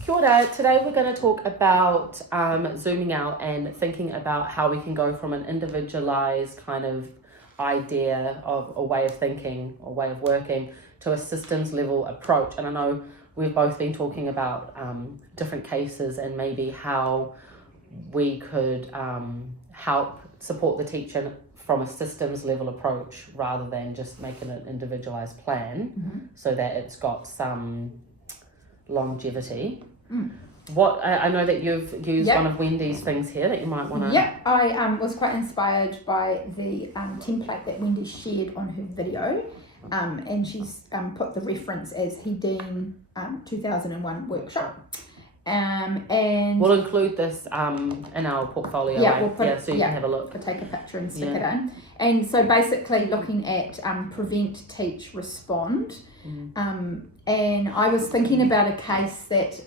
Kia ora. Today we're going to talk about zooming out and thinking about how we can go from an individualized kind of idea of a way of thinking or way of working to a systems level approach. And I know we've both been talking about different cases and maybe how we could help support the teacher from a systems level approach rather than just making an individualized plan so that it's got some longevity. What I know that you've used one of Wendy's things here that you might want to... Yep, I was quite inspired by the template that Wendy shared on her video, and she's put the reference as Hedin 2001 workshop. And we'll include this in our portfolio. Yeah, we'll put so you can have a look. We'll take a picture and stick it in. And so basically looking at prevent, teach, respond. And I was thinking about a case that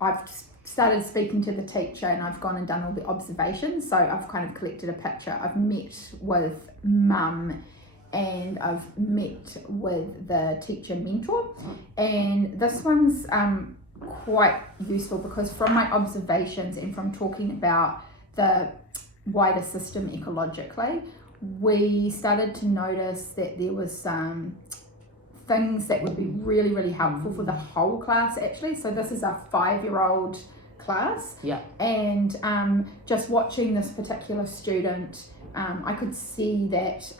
I've started speaking to the teacher and I've gone and done all the observations. So I've kind of collected a picture. I've met with mum and I've met with the teacher mentor. And this one's quite useful because from my observations and from talking about the wider system ecologically, we started to notice that there was some things that would be really, really helpful for the whole class actually. So this is a 5-year-old class. And just watching this particular student, I could see that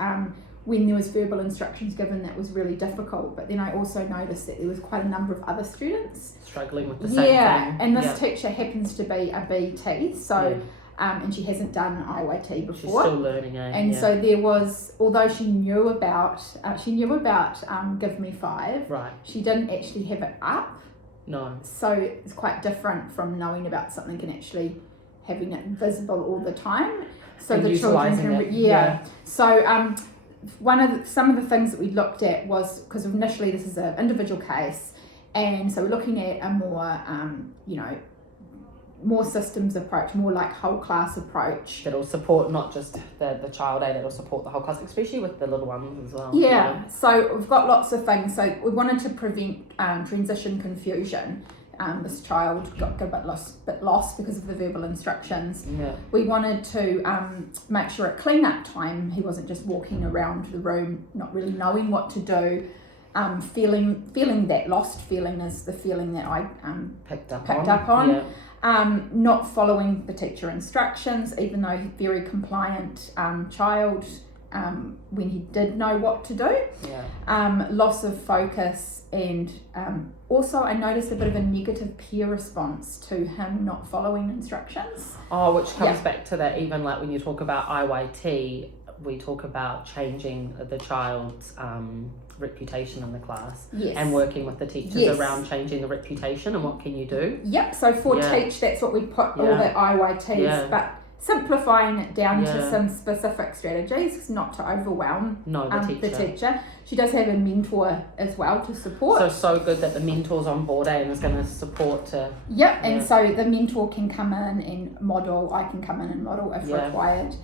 when there was verbal instructions given, that was really difficult. But then I also noticed that there was quite a number of other students struggling with the same thing. And this teacher happens to be a BT, so and she hasn't done IYT before. She's still learning, And so there was, although she knew about Give Me 5, right? She didn't actually have it up. No. So it's quite different from knowing about something and actually having it visible all the time. So and the children can So some of the things that we looked at was, because initially this is an individual case, and so we're looking at a more more systems approach, more like whole class approach. That'll support not just the child, that'll support the whole class, especially with the little ones as well. So we've got lots of things. So we wanted to prevent transition confusion. This child got a bit lost because of the verbal instructions. We wanted to make sure at clean-up time he wasn't just walking around the room not really knowing what to do. Feeling that lost feeling is the feeling that I picked up on. Not following the teacher instructions, even though he's very compliant child when he did know what to do. Loss of focus, and also I noticed a bit of a negative peer response to him not following instructions. Which comes back to that, even like when you talk about IYT, we talk about changing the child's reputation in the class and working with the teachers around changing the reputation and what can you do. So for teach, that's what we put all the IYTs, but simplifying it down to some specific strategies, not to overwhelm the teacher. She does have a mentor as well to support. So good that the mentor's on board and is going to support to... And so the mentor can come in and model, I can come in and model if required.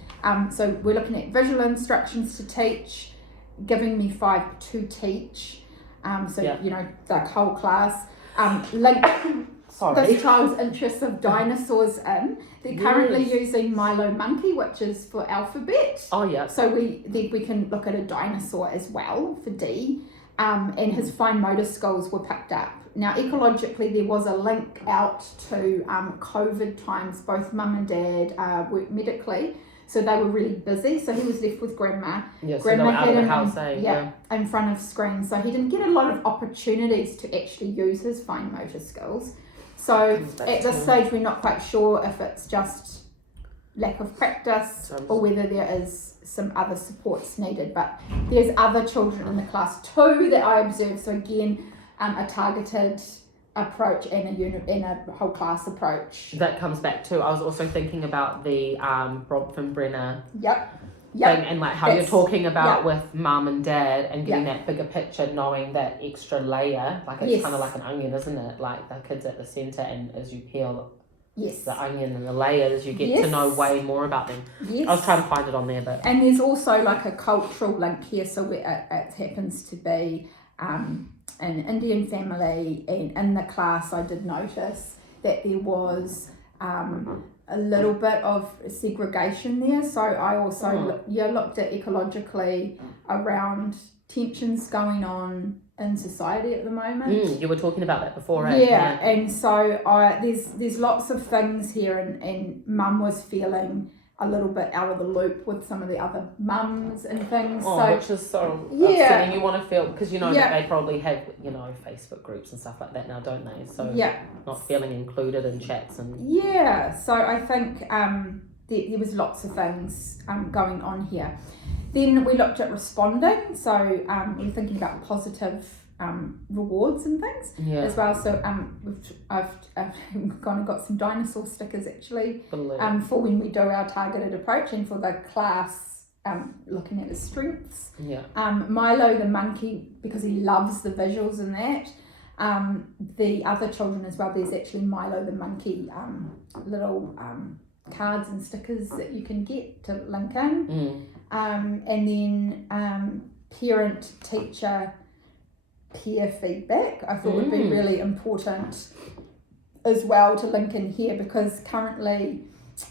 So we're looking at visual instructions to teach, Giving Me 5 to teach, the whole class, link this child's interest of dinosaurs in. They're currently using Milo Monkey, which is for alphabet. So we can look at a dinosaur as well for D, and his fine motor skills were picked up. Now ecologically there was a link out to COVID times. Both mum and dad worked medically, so they were really busy, so he was left with grandma. Grandma had him in front of screens, so he didn't get a lot of opportunities to actually use his fine motor skills. So at this stage we're not quite sure if it's just lack of practice or whether there is some other supports needed, but there's other children in the class too that I observed. So again, a targeted approach and a whole class approach. That comes back to, I was also thinking about the Bronfenbrenner thing, and like how you're talking about with mum and dad and getting that bigger picture, knowing that extra layer, like it's kind of like an onion, isn't it? Like the kid's at the centre, and as you peel the onion and the layers, you get to know way more about them. I was trying to find it on there, but... And there's also like a cultural link here, so it happens to be an Indian family, and in the class I did notice that there was a little bit of segregation there. So I also looked at ecologically around tensions going on in society at the moment. You were talking about that before, right? Yeah, and so there's lots of things here, and Mum was feeling a little bit out of the loop with some of the other mums and things. Which is so upsetting. You want to feel, because you know that they probably have, you know, Facebook groups and stuff like that now, don't they? So not feeling included in chats and so I think there was lots of things going on here. Then we looked at responding, so we were thinking about positive rewards and things as well. So I've gone and got some dinosaur stickers actually for when we do our targeted approach, and for the class looking at his strengths. Milo the monkey, because he loves the visuals in that. The other children as well, there's actually Milo the monkey little cards and stickers that you can get to link in. And then parent teacher peer feedback I thought would be really important as well to link in here, because currently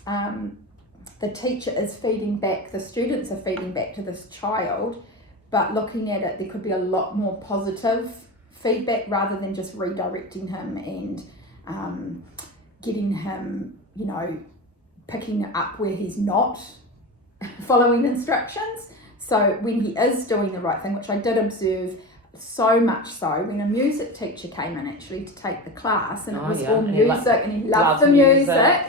the teacher is feeding back, the students are feeding back to this child, but looking at it, there could be a lot more positive feedback rather than just redirecting him and getting him, you know, picking up where he's not following instructions. So when he is doing the right thing, which I did observe, so much so when a music teacher came in actually to take the class, and it was all music, and he loved the music,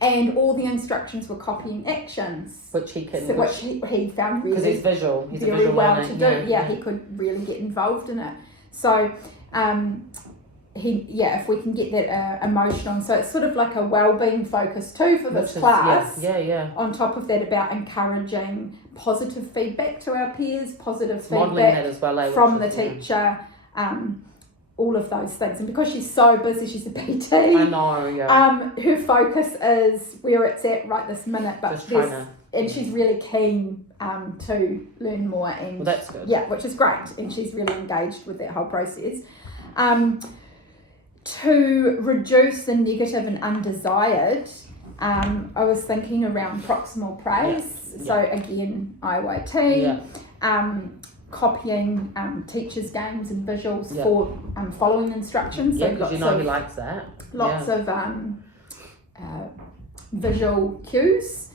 and all the instructions were copying actions, which he found really, because he's visual, he's very well to do. He could really get involved in it. So if we can get that emotional, so it's sort of like a well-being focus too for this class. On top of that, about encouraging positive feedback to our peers, positive feedback as well, from the teacher, all of those things. And because she's so busy, she's a PT. I know, her focus is where it's at right this minute, but and she's really keen to learn more, and that's good. Which is great, and she's really engaged with that whole process. To reduce the negative and undesired, I was thinking around proximal praise. So again, IYT, copying teachers' games and visuals for following instructions. So because you know he likes that. Lots of visual cues.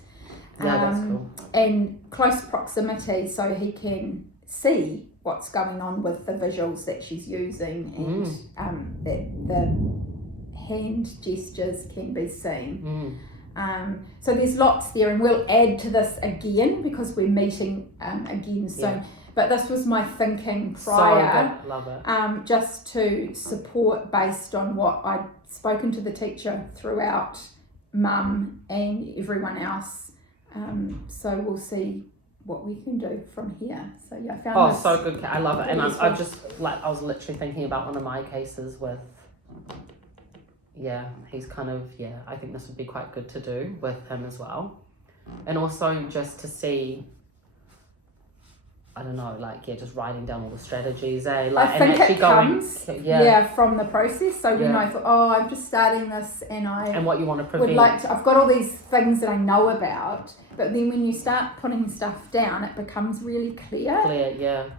That's cool. And close proximity, so he can see what's going on with the visuals that she's using, and that the hand gestures can be seen. So there's lots there, and we'll add to this again because we're meeting again soon. But this was my thinking prior, love it. Just to support based on what I'd spoken to the teacher throughout, Mum and everyone else. So we'll see what we can do from here. So I found this so good. I love it. And I've just I was literally thinking about one of my cases with he's kind of I think this would be quite good to do with him as well, and also just to see, I don't know, just writing down all the strategies, I think it comes from the process. So when I thought, I'm just starting this, and what you want to prevent, would like to, I've got all these things that I know about, but then when you start putting stuff down, it becomes really clear,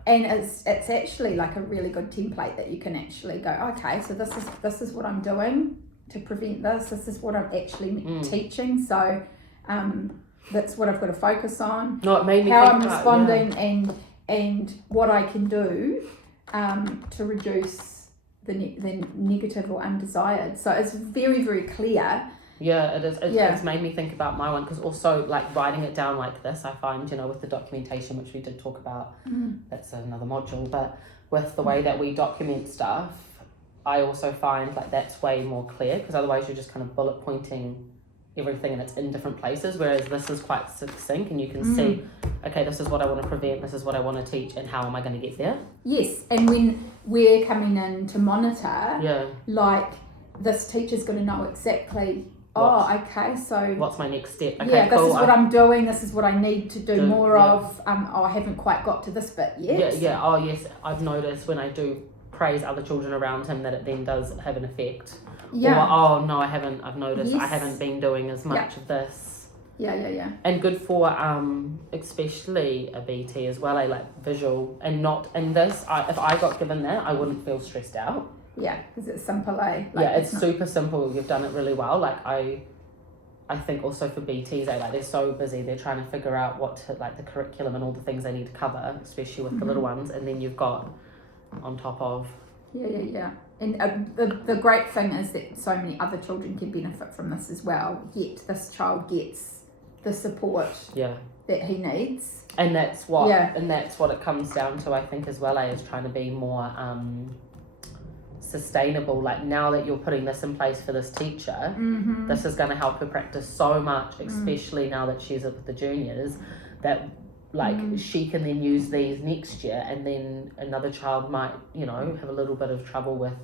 and it's actually like a really good template that you can actually go, okay, so this is what I'm doing to prevent this. This is what I'm actually teaching. So that's what I've got to focus on. No, it made me how think I'm responding and what I can do to reduce the negative or undesired. So it's very, very clear. Yeah, it is. It's made me think about my one, because also writing it down like this, I find, with the documentation, which we did talk about, that's another module, but with the way that we document stuff, I also find that's way more clear, because otherwise you're just kind of bullet pointing everything and it's in different places, whereas this is quite succinct and you can see, okay, this is what I want to prevent, this is what I want to teach, and how am I going to get there? Yes, and when we're coming in to monitor, this teacher's going to know exactly, okay, so what's my next step? Okay, this is what I'm doing, this is what I need to do more of, I haven't quite got to this bit yet. Oh yes, I've noticed when I do praise other children around him, that it then does have an effect. Yeah. Or, oh no, I've noticed I Yes. haven't been doing as much of this. Yeah. And good for especially a BT as well, like visual, and not in this. If I got given that, I wouldn't feel stressed out. Yeah, because it's simple, eh? Yeah, it's super simple. You've done it really well. Like I think also for BTs, like they're so busy. They're trying to figure out what to, like the curriculum and all the things they need to cover, especially with the little ones. And then you've got on top of. Yeah. And the great thing is that so many other children can benefit from this as well. Yet this child gets the support that he needs. And that's what it comes down to, I think, as well, is trying to be more sustainable. Like now that you're putting this in place for this teacher, this is going to help her practice so much, especially now that she's with the juniors, that like she can then use these next year, and then another child might, you know, have a little bit of trouble with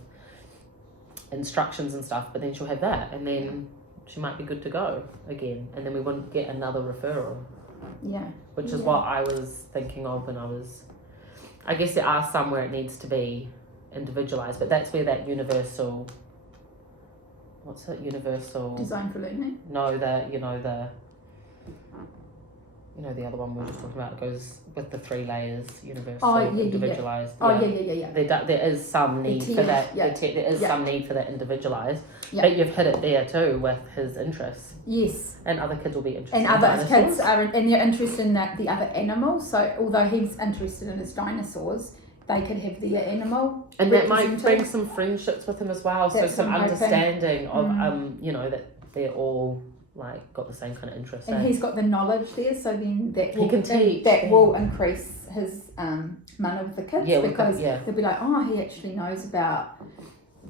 instructions and stuff, but then she'll have that, and then she might be good to go again, and then we wouldn't get another referral. Which is what I was thinking of when I guess there are some where it needs to be individualized, but that's where that universal Design for learning. No, the other one we were just talking about, it goes with the 3 layers, universal, individualized. Yeah. There is some need for that. Yeah. There is some need for that individualized. Yeah. But you've hit it there too with his interests. Yes. And other kids will be interested. And in other dinosaurs. kids are, and they're interested in the other animals. So although he's interested in his dinosaurs, they could have their animal. And that might bring some friendships with him as well. So some understanding of that they're all like got the same kind of interest. And he's got the knowledge there, so then that he can teach. That will increase his money with the kids, because they'll be like, oh, he actually knows about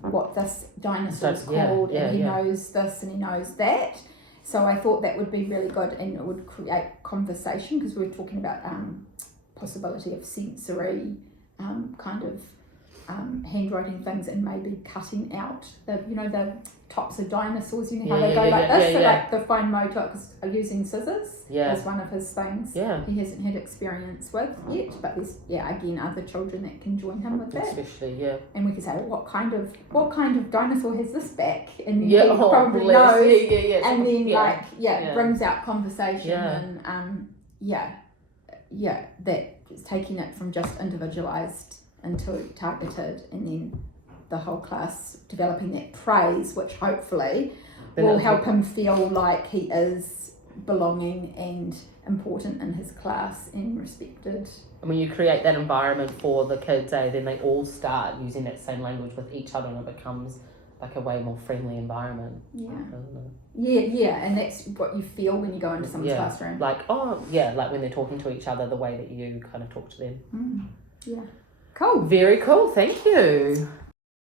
what this dinosaur's called, and he knows this and he knows that. So I thought that would be really good, and it would create conversation, because we were talking about possibility of sensory kind of handwriting things, and maybe cutting out the tops of dinosaurs, how they go like this, like the fine motor, because using scissors is one of his things he hasn't had experience with yet, but there's again other children that can join him with that, especially and we can say, what kind of dinosaur has this back, and then he probably knows, and then brings out conversation, and that is taking it from just individualized into targeted, and then the whole class developing that praise, which hopefully will help him feel like he is belonging and important in his class and respected. And when you create that environment for the kids, then they all start using that same language with each other, and it becomes like a way more friendly environment. And that's what you feel when you go into someone's classroom. Like like when they're talking to each other, the way that you kind of talk to them. Cool. Very cool. Thank you.